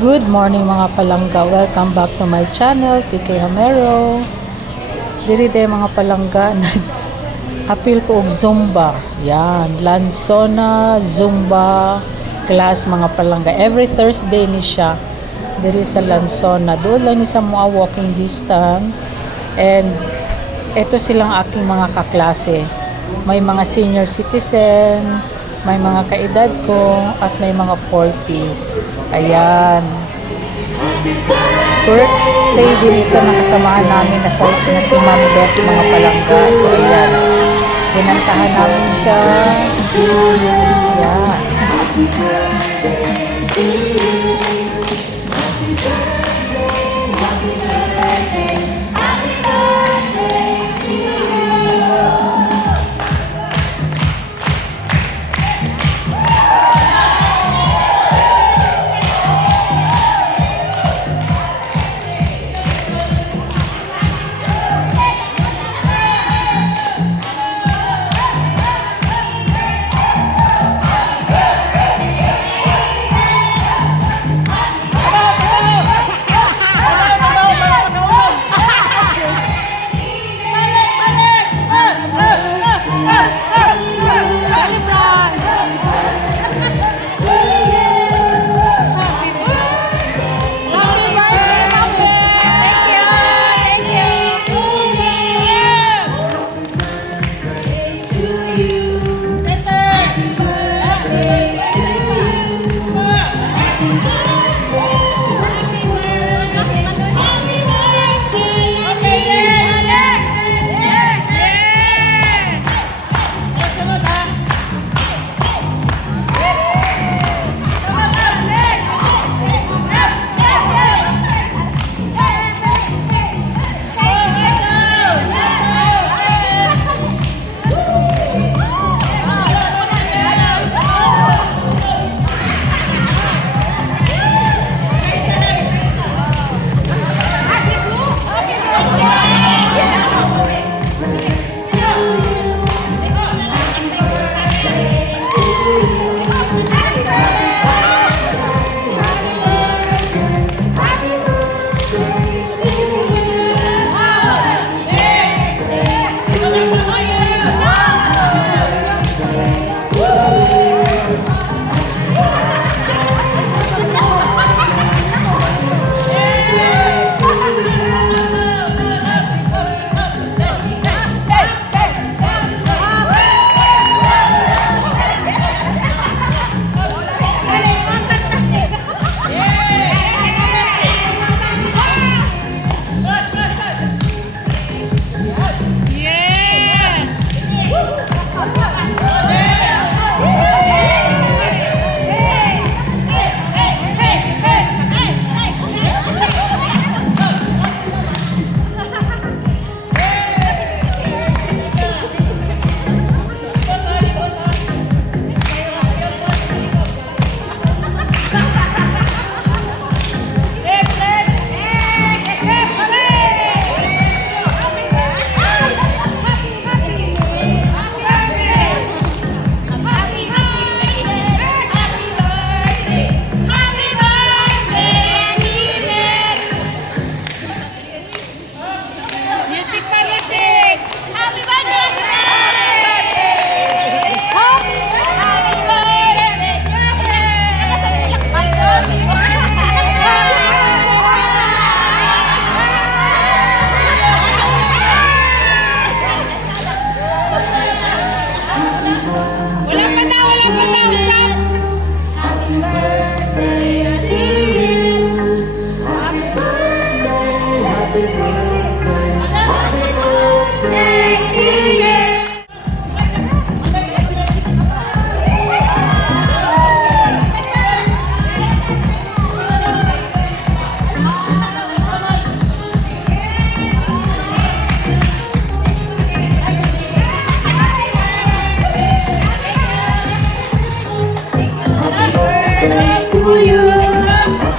Good morning mga palangga. Welcome back to my channel, TK Hamero. Diri day mga palangga, nag-appeal ko og Zumba. Yan, Lansona Zumba class mga palangga. Every Thursday ni siya. Diri sa Lansona. Doon lang ni sa mga walking distance. And ito silang aking mga kaklase. May mga senior citizen, may mga kaedad ko, at may mga 40s. Ayan. Birthday din ito na kasamahan namin na si Ma'am Beth, mga palangga. So, ayan. Pinantahan namin siya. Ayan.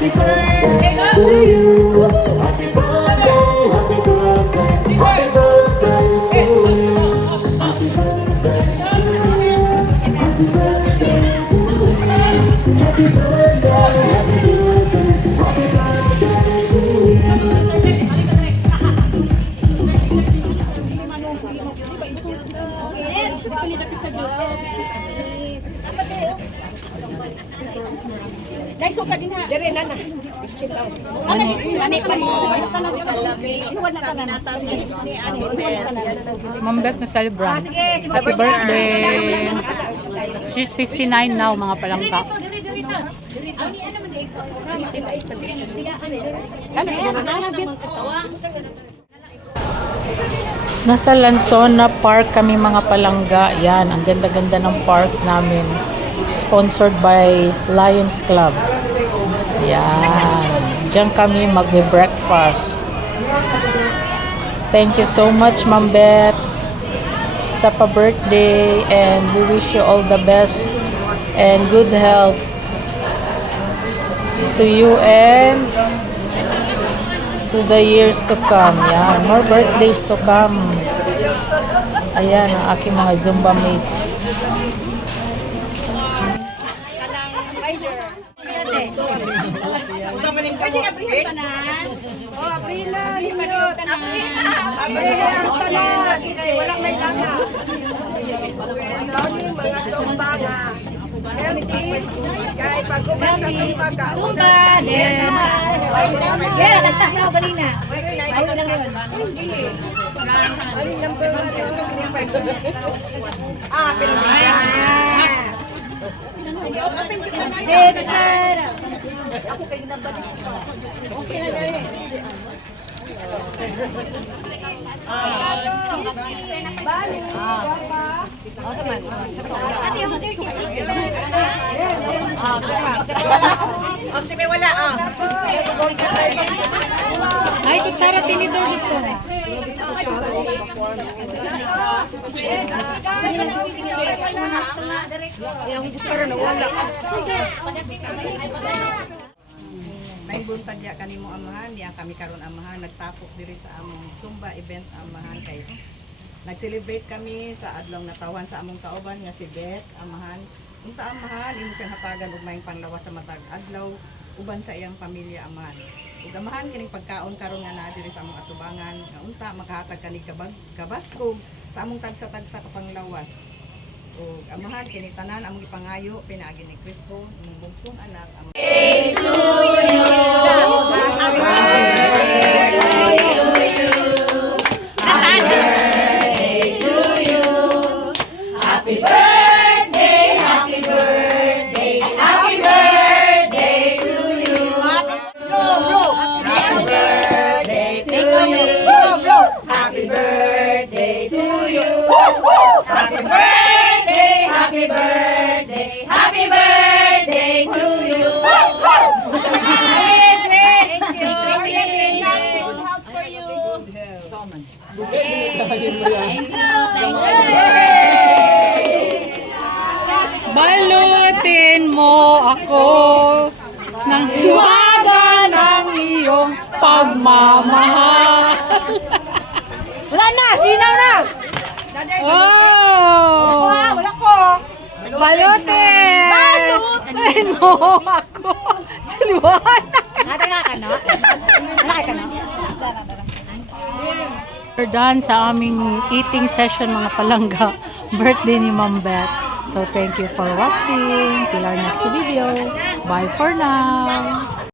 Happy birthday to you. Happy birthday Naisuka din ha. Dire na na. Mani pa mo. Iwan na ka na. Ma'am Beth na celebrant. Happy birthday. She's 59 now, mga palangka. Nasa Lanzona Park kami, mga palangga. Yan, ang ganda-ganda ng park namin. Sponsored by Lions Club. Yan. Diyan kami magbe-breakfast. Thank you so much, Ma'am Beth, sa pa-birthday, and we wish you all the best and good health to you and to the years to come. Yan, more birthdays to come. Ayan, ang aking mga Zumba mates. Ay, kutsara tinidor dito. May buntag ya kanimo amahan, diyan kami karon amahan nagtapok diri sa among Zumba event amahan kay nag-celebrate kami sa adlaw natawan sa among kauban nga si Beth amahan. Unta amahan imo kang hatagan og maayong panlawas sa matag adlaw uban sa iyang pamilya amahan. Ug amahan kining pagkaon karon nga naa diri sa among atubangan nga unta makahatag kani kabaskog sa among tagsa-tagsa ka panglawas. Ug amahan kini tanan among ipangayo pinaagi ni Cristo imong bungtong anak among Balutin mo ako ng hiwaga ng iyong pagmamahal. Wala na, sinaw na. Oh! Wala ko. Balutin! Balutin mo ako sa liwanag. Nada ka no? Nada ka no? We're done sa aming eating session, mga palangga. Birthday ni Ma'am Beth. So thank you for watching. Till our next video. Bye for now.